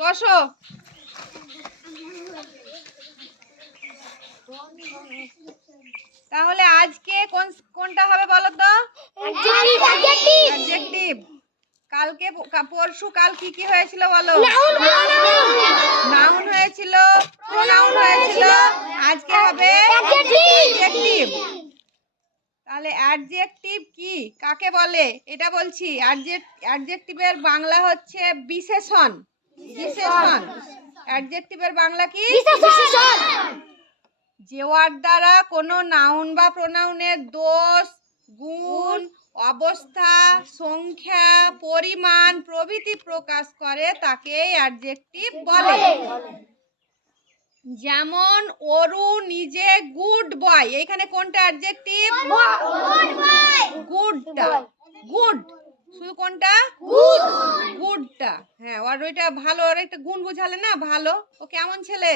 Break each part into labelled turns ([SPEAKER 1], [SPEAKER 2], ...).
[SPEAKER 1] বসো। তাহলে আজকে কোন কোনটা হবে বলো তো? অ্যাডজেক্টিভ কালকে পরশু কাল কি কি হয়েছিল বলো? নাউন হয়েছিল প্রোনাউন হয়েছিল। আজকে হবে অ্যাডজেক্টিভ তাহলে অ্যাডজেক্টিভ কি? কাকে বলে? এটা বলছি অ্যাডজেক্টিভের বাংলা হচ্ছে বিশেষণ। বিশেষণ অ্যাডজেক্টিভের বাংলা কি? যে ওয়ার্ড দ্বারা কোনো নাউন বা প্রোনাউনের দোষ গুণ অবস্থা সংখ্যা পরিমাণ প্রভৃতি প্রকাশ করে তাকে অ্যাডজেক্টিভ বলে। যেমন অরু নিজে গুড বয় এইখানে কোনটা অ্যাডজেক্টিভ গুডটা গুড শুধু কোনটা? গুডটা। হ্যাঁ ওর ওইটা ভালো ওর একটা গুণ বোঝালে না ভালো? ও কেমন ছেলে?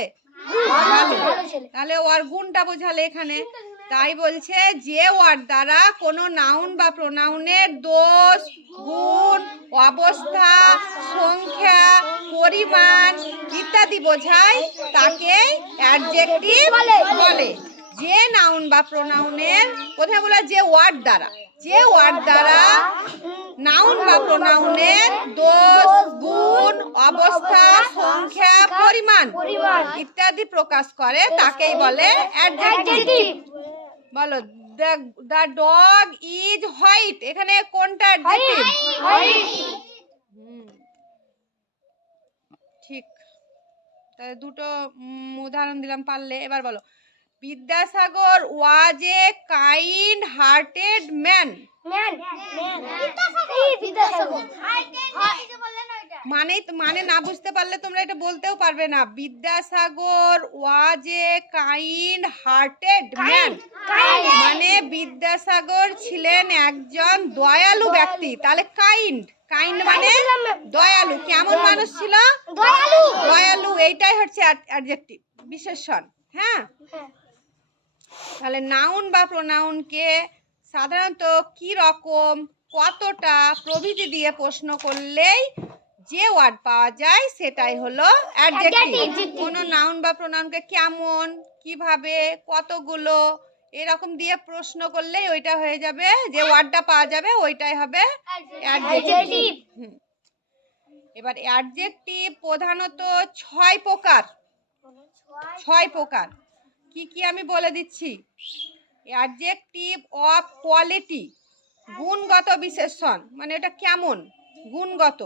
[SPEAKER 1] তাহলে ওর গুণটা বোঝালে এখানে। তাই বলছে যে ওয়ার্ড দ্বারা কোনো নাউন বা প্রোনাউনের দোষ গুণ অবস্থা সংখ্যা পরিমাণ ইত্যাদি বোঝায় তাকে অ্যাডজেক্টিভ বলে। যে নাউন বা প্রোনাউনের কোথায় বলে? যে ওয়ার্ড দ্বারা। যে ওয়ার্ড দ্বারা নাউন বা প্রোনাউনের দোষ গুণ অবস্থা সংখ্যা পরিমাণ ইত্যাদি প্রকাশ করে তাকেই বলে অ্যাডজেক্টিভ বলো দ্য ডগ ইজ হোয়াইট এখানে কোনটা অ্যাডজেক্টিভ ঠিক। তাহলে দুটো উদাহরণ দিলাম পারলে। এবার বলো Vidyasagar was a kind hearted man মানে মানে না বুঝতে পারলে তোমরা এটা বলতেও পারবে না। Vidyasagar was a kind hearted man মানে বিদ্যাসাগর ছিলেন একজন দয়ালু ব্যক্তি। তাহলে কাইন্ড কাইন্ড মানে দয়ালু। কেমন মানুষ ছিল? দয়ালু। এইটাই হচ্ছে অ্যাডজেক্টিভ বিশেষণ। হ্যাঁ। তাহলে নাউন বা প্রোনাউনকে সাধারণত কি রকম কতটা প্রভৃতি দিয়ে প্রশ্ন করলেই যে ওয়ার্ড পাওয়া যায় সেটাই হলো অ্যাডজেক্টিভ। কোনো নাউন বা প্রোনাউনকে কেমন কীভাবে কতগুলো এরকম দিয়ে প্রশ্ন করলেই ওইটা হয়ে যাবে যে ওয়ার্ডটা পাওয়া যাবে ওইটাই হবে। এবার অ্যাডজেক্টিভ প্রধানত ছয় প্রকার। ছয় প্রকার। কি কি আমি বলে দিচ্ছি? অ্যাডজেক্টিভ অফ কোয়ালিটি গুণগত বিশেষণ মানে এটা কেমন? গুণগত।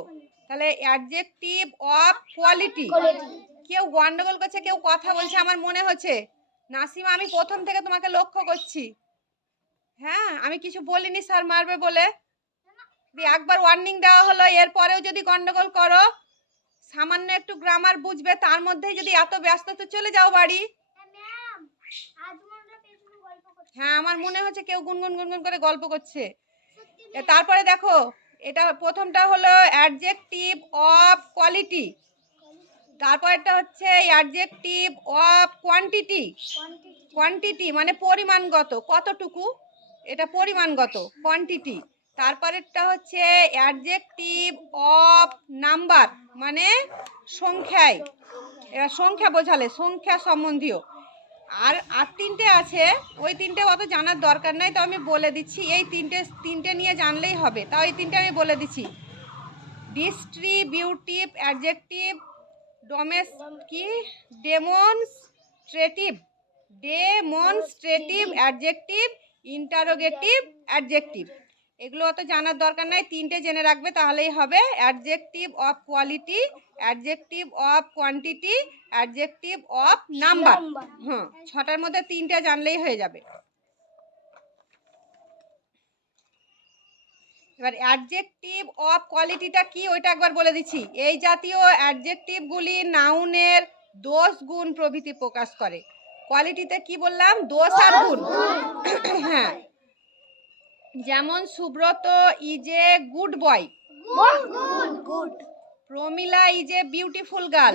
[SPEAKER 1] তাহলে অ্যাডজেক্টিভ অফ কোয়ালিটি কেউ গন্ডগোল করছে, কেউ কথা বলছে, আমার মনে হচ্ছে, নাসিমা, আমি প্রথম থেকে তোমাকে লক্ষ্য করছি। হ্যাঁ আমি কিছু বলিনি, স্যার মারবে বলে। একবার ওয়ার্নিং দেওয়া হলো, এরপরেও যদি গন্ডগোল করো, সামান্য একটু গ্রামার বুঝবে, তার মধ্যেই যদি এত ব্যস্ত, তো চলে যাও বাড়ি। হ্যাঁ আমার মনে হচ্ছে কেউ গুনগুন গুনগুন করে গল্প করছে। তারপরে দেখো এটা প্রথমটা হলো অ্যাডজেক্টিভ অফ কোয়ালিটি তারপরটা হচ্ছে অ্যাডজেক্টিভ অফ কোয়ান্টিটি কোয়ান্টিটি মানে পরিমাণগত কতটুকু? এটা পরিমাণগত কোয়ান্টিটি তারপরেরটা হচ্ছে অ্যাডজেক্টিভ অফ নাম্বার মানে সংখ্যায়। এরা সংখ্যা বোঝালে সংখ্যা সম্বন্ধীয়। আর আর তিনটে আছে। ওই তিনটে অত জানার দরকার নাই, তো আমি বলে দিচ্ছি, এই তিনটে তিনটে নিয়ে জানলেই হবে। তাও এই তিনটে আমি বলে দিচ্ছি। ডিস্ট্রিবিউটিভ অ্যাডজেক্টিভ ডোমেস কি demonstrative demonstrative adjective interrogative adjective এগুলো অত জানার দরকার নাই তিনটে জেনে রাখবে তাহলেই হবে। Adjective of quality adjective of quantity adjective of number হ্যাঁ ছটার মধ্যে তিনটে জানলেই হয়ে যাবে। এবার অ্যাডজেক্টিভ অফ কোয়ালিটিটা কি ওইটা একবার বলে দিচ্ছি। এই জাতীয় অ্যাডজেক্টিভগুলি নাউনের দোষ গুণ প্রভৃতি প্রকাশ করে। কোয়ালিটিতে কি বললাম? দোষ আর গুণ। হ্যাঁ যেমন Subrata is a good boy Pramila is a beautiful girl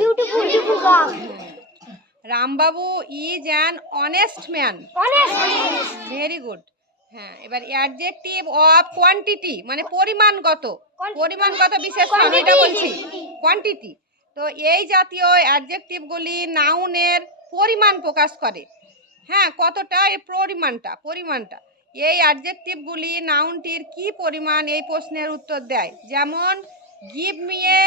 [SPEAKER 1] Rambabu is an honest man very good হ্যাঁ এবার অ্যাডজেক্টিভ অফ কোয়ান্টিটি মানে পরিমাণগত। পরিমাণগত বিশেষণ এটা বলছি। কোয়ান্টিটি তো এই জাতীয় অ্যাডজেক্টিভগুলি নাউনের পরিমাণ প্রকাশ করে। হ্যাঁ কতটা? এই পরিমাণটা পরিমাণটা। এই অ্যাডজেক্টিভগুলি নাউনটির কি পরিমাণ এই প্রশ্নের উত্তর দেয়? যেমন give me a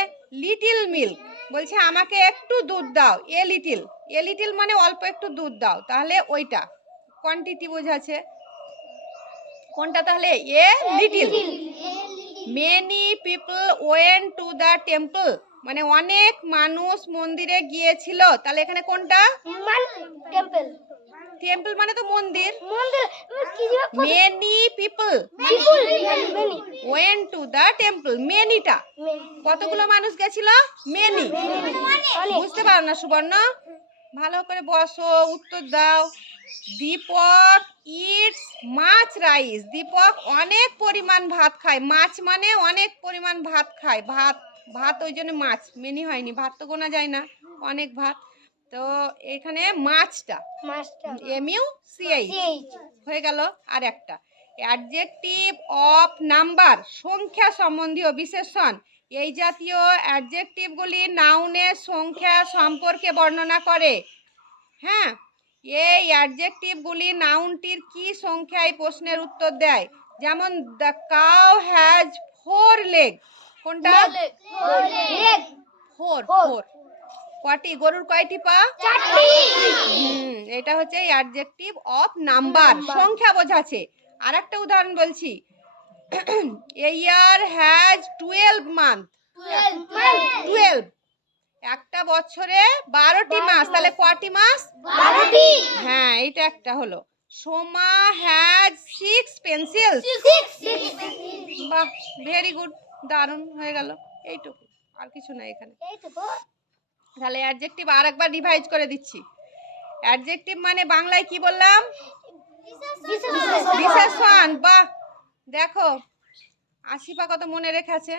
[SPEAKER 1] little milk বলছে, আমাকে একটু দুধ দাও এ লিটিল এ লিটিল মানে অল্প একটু দুধ দাও, তাহলে ওইটা। কোয়ান্টিটি বোঝাচ্ছে। কোনটা তাহলে? A little many people went to the temple মানে অনেক মানুষ মন্দিরে গিয়েছিল। তাহলে এখানে কোনটা?
[SPEAKER 2] টেম্পল
[SPEAKER 1] টেম্পল মানে তো মন্দির।
[SPEAKER 2] মন্দির। কি দিবা
[SPEAKER 1] many people
[SPEAKER 2] people many
[SPEAKER 1] went to the temple মেনিটা কতগুলো মানুষ গেছিল? মেনি বুঝতে পারো না সুবর্ণ? ভালো করে বসো উত্তর দাও। Dipak eats much rice Dipak অনেক পরিমাণ ভাত খায়। মাছ মানে অনেক পরিমাণ ভাত খায়। ভাত ভাত ওই জন্য মাছ। মেনি হয়নি। ভাত তো গোনা যায় না। অনেক ভাত। তো এখানে মাছটা
[SPEAKER 2] মাস্টার
[SPEAKER 1] এম ইউ সিআই হয়ে গেল আর একটা অ্যাডজেক্টিভ অফ নাম্বার সংখ্যা সম্বন্ধীয় বিশেষণ। এই জাতীয় অ্যাডজেক্টিভগুলি নাউনের সংখ্যা সম্পর্কে বর্ণনা করে। হ্যাঁ এই অ্যাডজেক্টিভগুলি নাউনটির কি সংখ্যা এই প্রশ্নের উত্তর দেয়? যেমন the cow has four leg কোনটা? ফোর ফোর কটি গরুর কয়টি পা?
[SPEAKER 2] চারটি।
[SPEAKER 1] হুম এটা হচ্ছে অ্যাডজেক্টিভ অফ নাম্বার সংখ্যা বোঝাচ্ছে। আর একটা উদাহরণ বলছি। A year has twelve month twelve একটা বছরে বারোটি মাস। তাহলে কটি মাস? হ্যাঁ এটা একটা হলো। সোমা হ্যাজ সিক্স পেন্সিল বাহ ভেরি গুড দারুণ হয়ে গেল। এইটুকু। আর কিছু না এখানে। তাহলে অ্যাডজেক্টিভ আর একবার রিভাইজ করে দিচ্ছি। অ্যাডজেক্টিভ মানে বাংলায় কি বললাম? বিশেষণ বাহ! দেখো আশিপা কত মনে রেখেছে?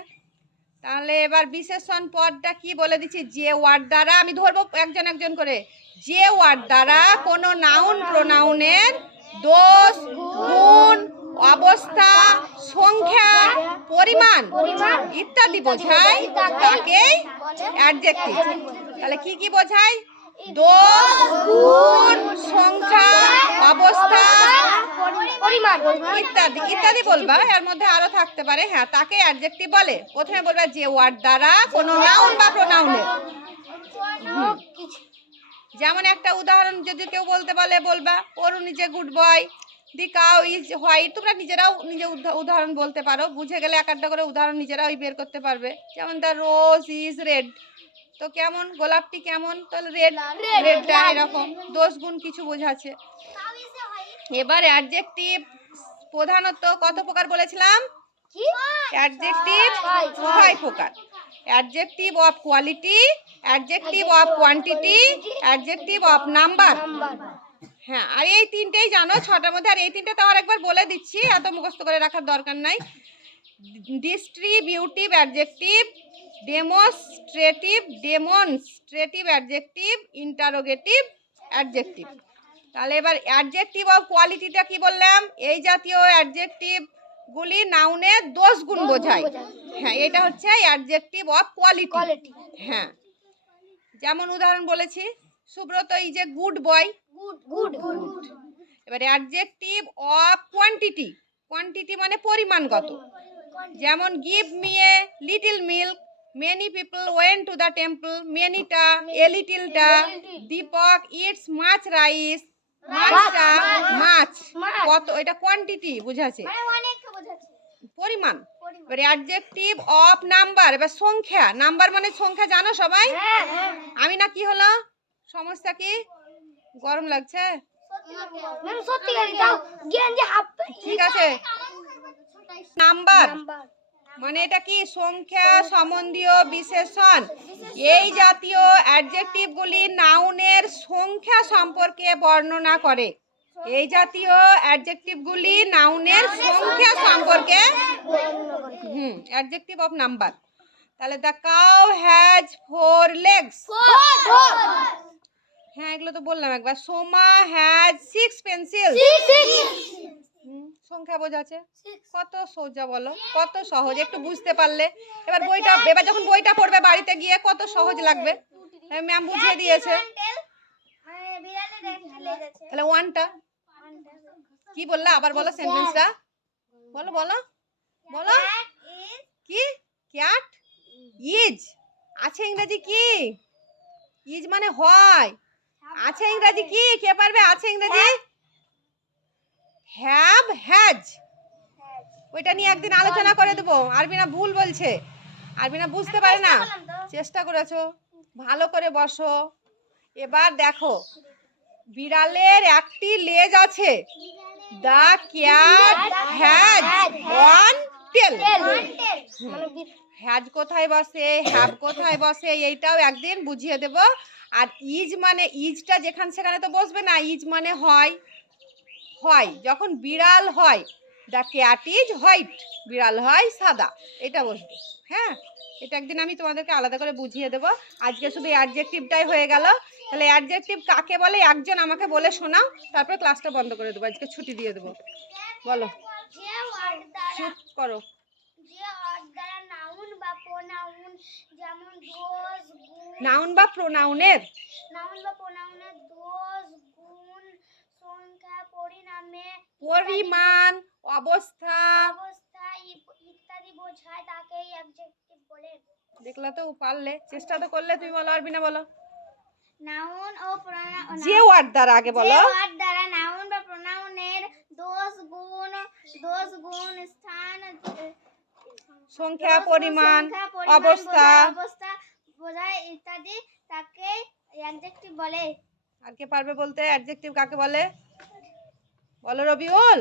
[SPEAKER 1] তাহলে এবার বিশেষণ পদটা কি বলে দিচ্ছি? যে ওয়ার্ড দ্বারা, আমি ধরবো একজন একজন করে। যে ওয়ার্ড দ্বারা কোনো নাউন প্রোনাউনের দোষ, গুণ, অবস্থা, সংখ্যা, পরিমাণ
[SPEAKER 2] পরিমাণ
[SPEAKER 1] ইত্যাদি বোঝায় তাকেই অ্যাডজেক্টিভ তাহলে কি কি বোঝায় দোষ গুণ সংখ্যা অবস্থা
[SPEAKER 2] পরিমাণ।
[SPEAKER 1] ইত্যাদি। ইত্যাদি বলবা এর মধ্যে আরও থাকতে পারে। হ্যাঁ তাকে অ্যাডজেক্টিভ বলে। প্রথমে বলবা যে ওয়ার্ড দ্বারা কোনো নাউন বা প্রোনাউনের যেমন একটা উদাহরণ যদি কেউ বলতে বলে বলবা অরুণ নিজে good boy the cow is white তোমরা নিজেরাও নিজে উদাহরণ বলতে পারো। বুঝে গেলে এক একটা করে উদাহরণ নিজেরাই বের করতে পারবে। যেমন দ্য রোজ ইজ রেড তো কেমন? গোলাপটি কেমন? তাহলে রেড রেডটা এরকম। দোষ গুণ কিছু বোঝাচ্ছে। এবার অ্যাডজেক্টিভ প্রধানত কত প্রকার বলেছিলাম? অ্যাডজেক্টিভ
[SPEAKER 2] ছয়,
[SPEAKER 1] প্রকার। Adjective of quality adjective of quantity adjective of number
[SPEAKER 2] number
[SPEAKER 1] হ্যাঁ আর এই তিনটেই জানো? ছটার মধ্যে। আর এই তিনটে তো আর একবার বলে দিচ্ছি এত মুখস্থ করে রাখার দরকার নাই। Distributive adjective demonstrative demonstrative adjective interrogative adjective তাহলে এবার অ্যাডজেক্টিভ অফ কোয়ালিটিটা কি বললাম? এই জাতীয় অ্যাডজেক্টিভ গুলি নাউনের দোষ গুণ বোঝায়। হ্যাঁ এটা হচ্ছে অ্যাডজেক্টিভ অফ কোয়ালিটি
[SPEAKER 2] কোয়ালিটি
[SPEAKER 1] হ্যাঁ। যেমন উদাহরণ বলেছি সুব্রত এই যে গুড বয়
[SPEAKER 2] গুড গুড
[SPEAKER 1] এবার অ্যাডজেক্টিভ অফ কোয়ান্টিটি কোয়ান্টিটি মানে পরিমাণগত। যেমন give me a little milk many people went to the temple মেনিটা a লিটিলটা দীপক ইটস মাছ রাইস মাছটা মাছ। কত এটা কোয়ান্টিটি বুঝাচ্ছে?
[SPEAKER 2] অনেক বোঝাচ্ছে।
[SPEAKER 1] পরিমাণ। এবার অ্যাডজেক্টিভ অফ নাম্বার এবার সংখ্যা। নাম্বার মানে সংখ্যা জানো সবাই?
[SPEAKER 2] হ্যাঁ হ্যাঁ
[SPEAKER 1] আমি না কি হলো সমস্যা কি? গরম লাগছে? ঠিক আছে। নাম্বার মানে এটা কি সংখ্যা সম্বন্ধীয় বিশেষণ? এই জাতীয় অ্যাডজেক্টিভগুলি নাউনের সংখ্যা সম্পর্কে বর্ণনা করে। এই জাতীয় অ্যাডজেক্টিভগুলি নাউনের সংখ্যা সম্পর্কে হুম অ্যাডজেক্টিভ অফ নাম্বার তাহলে the cow has four legs হ্যাঁ এগুলো তো বললাম একবার। সোমা হ্যাজ সিক্স পেন্সিল সংখ্যা বোঝাচ্ছে। কত সোজা বলো কত সহজ একটু বুঝতে পারলে। এবার বইটা এবার যখন বইটা পড়বে বাড়িতে গিয়ে কত সহজ লাগবে। ম্যাম বুঝিয়ে দিয়েছে।
[SPEAKER 2] আছে
[SPEAKER 1] তাহলে ওয়ানটা কি বললা? আবার বলো সেন্টেন্সটা বলো বলো। বলো। কি? ক্যাট ইজ আছে ইংরেজি কি? ইজ মানে হয়। আছে ইংরেজি কি? কে পারবে? আছে ইংরেজি? হ্যাভ হ্যাজ ওইটা নিয়ে একদিন আলোচনা করে দেবো। আরবিনা ভুল বলছে। আরবিনা বুঝতে পারে না। চেষ্টা করেছ। ভালো করে বসো। এবার দেখো। বিড়ালের একটি লেজ আছে। The cat has one tail has কোথায় বসে? হ্যাভ কোথায় বসে? এইটাও একদিন বুঝিয়ে দেব। আর ইজ মানে ইজটা যেখানে সেখানে তো বসবে না। ইজ মানে হয়। হয় যখন বিড়াল হয় দ্য ক্যাট ইজ হোয়াইট বিড়াল হয় সাদা এটা বসবে হ্যাঁ? এটা একদিন আমি তোমাদেরকে আলাদা করে বুঝিয়ে দেবো। আজকে শুধু অ্যাডজেক্টিভটাই হয়ে গেল। তাহলে অ্যাডজেক্টিভ কাকে বলে? একজন আমাকে বলে শোনাও তারপরে ক্লাসটা বন্ধ করে দেবো আজকে ছুটি দিয়ে দেবো। বলো। চুপ করো।
[SPEAKER 2] নাউন বা
[SPEAKER 1] প্রোনাউনের
[SPEAKER 2] নাউন বা প্রোনাউনের দোষ গুণ সংখ্যা পরিণামে
[SPEAKER 1] পরিমাণ অবস্থা।
[SPEAKER 2] অবস্থা ইত্যাদি বোঝায় তাকেই অ্যাডজেক্টিভ বলে।
[SPEAKER 1] দেখলা তো পারলে। চেষ্টা তো করলে তুমি বলো না বলো।
[SPEAKER 2] নাউন ও প্রোনাউন
[SPEAKER 1] যে ওয়ার্ড দ্বারা আগে বলো।
[SPEAKER 2] ওয়ার্ড দ্বারা নাউন বা প্রোনাউনের দোষ গুণ দোষ গুণ স্থান
[SPEAKER 1] সংখ্যা পরিমাণ অবস্থা।
[SPEAKER 2] অবস্থা বোঝায় ইত্যাদি তাকে অ্যাডজেক্টিভ বলে।
[SPEAKER 1] আর কে পারবে বলতে? অ্যাডজেক্টিভ কাকে বলে? বলো রবিউল।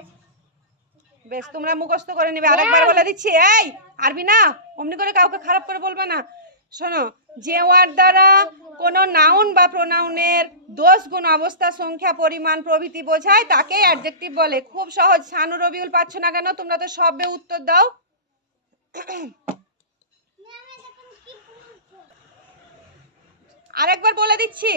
[SPEAKER 2] আছে?
[SPEAKER 1] বেশ তোমরা মুখস্থ করে নেবে। আরেকবার বলে দিচ্ছি এই আরবি না অমনি করে কাউকে খারাপ করে বলবে না। শোনো যে ওয়ার্ড দ্বারা কোনো নাউন বা প্রোনাউনের দোষ গুণ অবস্থা সংখ্যা পরিমাণ প্রভৃতি বোঝায় তাকেই অ্যাডজেক্টিভ বলে। খুব সহজ। শানু রবিউল পাচ্ছ না কেন? তোমরা তো সবে উত্তর দাও। আরেকবার বলে দিচ্ছি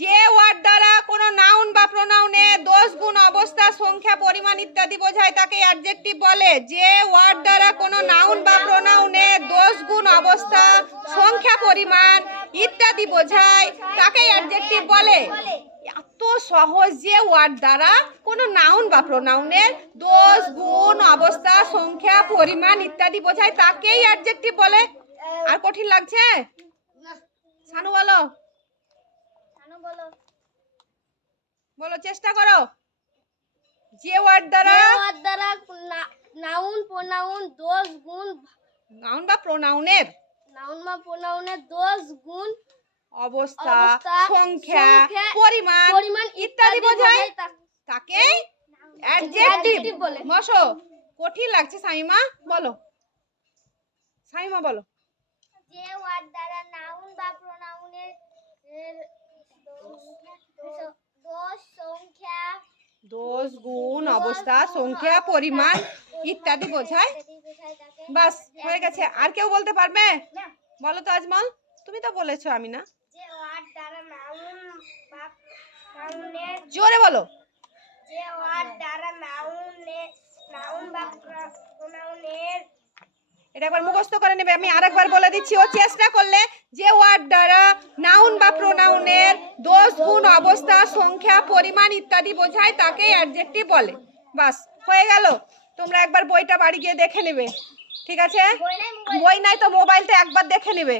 [SPEAKER 1] যে ওয়ার্ড দ্বারা কোনো নাউন বা প্রোনাউনে দোষ গুণ অবস্থা, সংখ্যা, পরিমাণ ইত্যাদি বোঝায়, তাকে অ্যাডজেক্টিভ বলে। যে ওয়ার্ড দ্বারা কোনো নাউন বা প্রোনাউনে দোষ গুণ অবস্থা, সংখ্যা, পরিমাণ ইত্যাদি বোঝায়, তাকে অ্যাডজেক্টিভ বলে। এত সহজ যে ওয়ার্ড দ্বারা কোনো নাউন বা প্রোনাউনের দোষ গুণ অবস্থা, সংখ্যা, পরিমাণ ইত্যাদি বোঝায়, তাকেই অ্যাডজেক্টিভ বলে। আর কঠিন লাগছে? সানু বলো।
[SPEAKER 2] বলো?
[SPEAKER 1] বলো চেষ্টা করো। যে ওয়ার্ড দ্বারা
[SPEAKER 2] ওয়ার্ড দ্বারা নাউন প্রোনাউন দোষ গুণ
[SPEAKER 1] নাউন বা প্রোনাউনের
[SPEAKER 2] নাউন বা প্রোনাউনের দোষ গুণ
[SPEAKER 1] অবস্থা সংখ্যা পরিমাণ
[SPEAKER 2] পরিমাণ
[SPEAKER 1] ইত্যাদি বোঝায়। তাকে অ্যাডজেক্টিভ
[SPEAKER 2] বলে।
[SPEAKER 1] বসো কঠিন লাগছে সাইমা বলো। সাইমা বলো।
[SPEAKER 2] যে ওয়ার্ড দ্বারা নাউন বা প্রোনাউনের দোষ
[SPEAKER 1] গুণ অবস্থা সংখ্যা পরিমাণ ইত্যাদি বোঝায়। বাস হয়ে গেছে। আর কেউ বলতে পারবে? বলো তো আজমল তুমি তো বলেছ আমি না।
[SPEAKER 2] নাউন
[SPEAKER 1] জোরে বলো।
[SPEAKER 2] যে ওয়ার্ড দ্বারা নাউনের নাউন বা প্রোনাউনের
[SPEAKER 1] এটা একবার মুখস্থ করে নেবে। আমি আরেকবার বলে দিচ্ছি ও চেষ্টা করলে যে ওয়ার্ড দ্বারা নাউন বা প্রোনাউনের দোষ গুণ অবস্থা সংখ্যা পরিমাণ ইত্যাদি বোঝায় তাকে অ্যাডজেক্টিভ বলে। বাস হয়ে গেল। তোমরা একবার বইটা বাড়ি গিয়ে দেখে নেবে। ঠিক আছে?
[SPEAKER 2] বই নাই
[SPEAKER 1] বই নাই তো মোবাইলটা একবার দেখে নেবে।